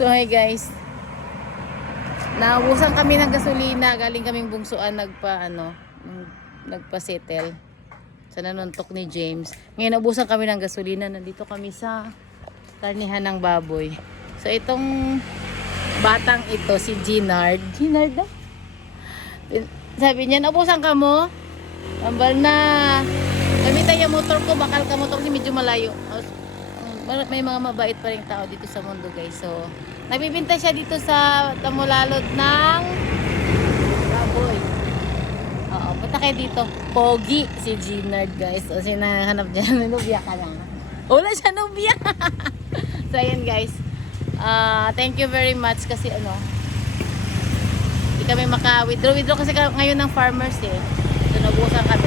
So hi guys, naubusan kami ng gasolina, galing kaming bungsuan nagpa-settle sa nanuntok ni James. Ngayon naubusan kami ng gasolina, nandito kami sa karnihan ng baboy. So itong batang ito si Ginard na? Sabi niya, naubusan ka mo? Ambal na. Gamitan yung motor ko, bakal ka motor kasi medyo malayo. May mga mabait pa rin tao dito sa mundo guys. So, nagbibinta siya dito sa Tamulalod ng baboy. Oo, punta kayo dito. Pogi si Ginard guys. O sinahanap niya, nubya ka na. Wala siya nubya. So, ayan guys. Thank you very much kasi hindi kami maka-withdraw. Withdraw kasi ngayon ng farmers eh. So, nabusan kami.